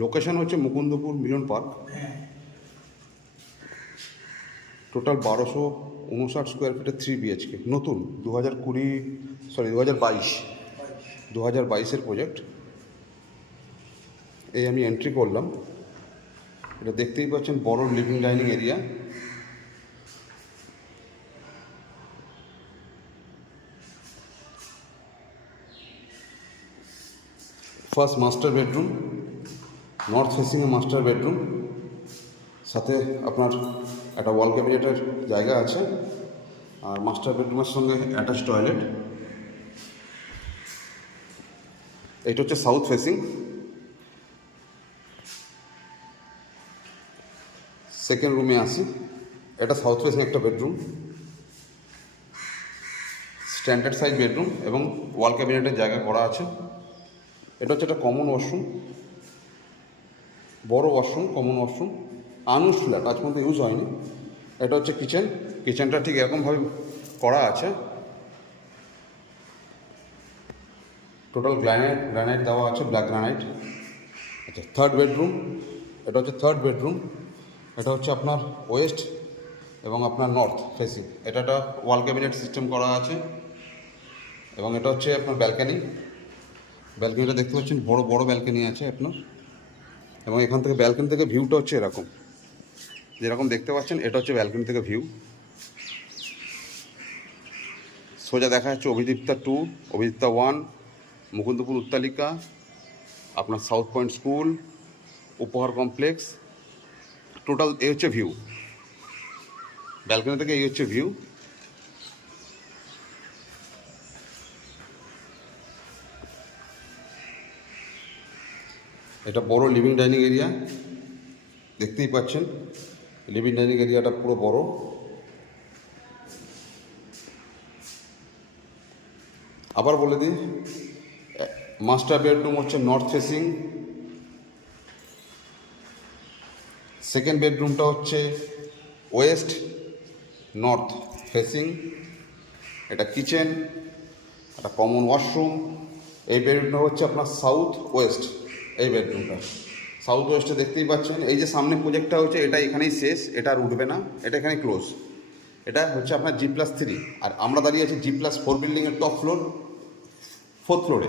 Location হচ্ছে মুকুন্দপুর মিলন park. Total 1259 square ফিটের 3 BHK, নতুন 2022 প্রজেক্ট। এই আমি এন্ট্রি করলাম। এটা দেখতেই পাচ্ছেন বড় living dining area. First master bedroom, north ফেসিংয়ে মাস্টার বেডরুম, সাথে আপনার একটা ওয়াল ক্যাবিনেটের জায়গা আছে, আর মাস্টার বেডরুমের সঙ্গে অ্যাটাচ টয়লেট। এইটা হচ্ছে সাউথ ফেসিং। সেকেন্ড রুমে আসি, এটা সাউথ ফেসিং একটা বেডরুম, স্ট্যান্ডার্ড সাইজ বেডরুম এবং ওয়াল ক্যাবিনেটের জায়গা করা আছে। এটা হচ্ছে একটা কমন ওয়াশরুম, বড় ওয়াশরুম, কমন ওয়াশরুম, আনইউজ ফ্ল্যাট, আজ পর্যন্ত ইউজ হয়নি। এটা হচ্ছে কিচেন। কিচেনটা ঠিক এরকমভাবে করা আছে, টোটাল গ্রানাইট দেওয়া আছে, ব্ল্যাক গ্রানাইট। আচ্ছা, থার্ড বেডরুম, এটা হচ্ছে থার্ড বেডরুম। এটা হচ্ছে আপনার ওয়েস্ট এবং আপনার নর্থ ফেসিং। এটা একটা ওয়াল ক্যাবিনেট সিস্টেম করা আছে এবং এটা হচ্ছে আপনার ব্যালকানি। ব্যালকানিটা দেখতে পাচ্ছেন, বড় বড় ব্যালকানি আছে আপনার, এবং এখান থেকে ব্যালকনি থেকে ভিউটা হচ্ছে এরকম, যেরকম দেখতে পাচ্ছেন। এটা হচ্ছে ব্যালকনি থেকে ভিউ। সোজা দেখা যাচ্ছে অভিদীপ্তা 2, অভিদীপ্তা 1, মুকুন্দপুর উত্তালিকা, আপনার সাউথ পয়েন্ট স্কুল, উপহার কমপ্লেক্স। টোটাল এই হচ্ছে ভিউ, ব্যালকনি থেকে এই হচ্ছে ভিউ। এটা বড় লিভিং ডাইনিং এরিয়া, দেখতেই পাচ্ছেন। লিভিং ডাইনিং এরিয়াটা পুরো বড়। আবার বলে দিই, মাস্টার বেডরুম হচ্ছে নর্থ ফেসিং, সেকেন্ড বেডরুমটা হচ্ছে ওয়েস্ট নর্থ ফেসিং। এটা কিচেন, একটা কমন ওয়াশরুম। এই বেডরুমটা হচ্ছে আপনার সাউথ ওয়েস্ট। এই বেডরুমটা সাউথ ওয়েস্টে দেখতেই পাচ্ছেন। এই যে সামনে প্রজেক্টটা হচ্ছে, এটা এখানেই শেষ, এটা আর উঠবে না, এটা এখানে ক্লোজ। এটা হচ্ছে আপনার G+3, আর আমরা দাঁড়িয়ে আছি G+4 বিল্ডিংয়ের টপ ফ্লোর, 4th ফ্লোরে।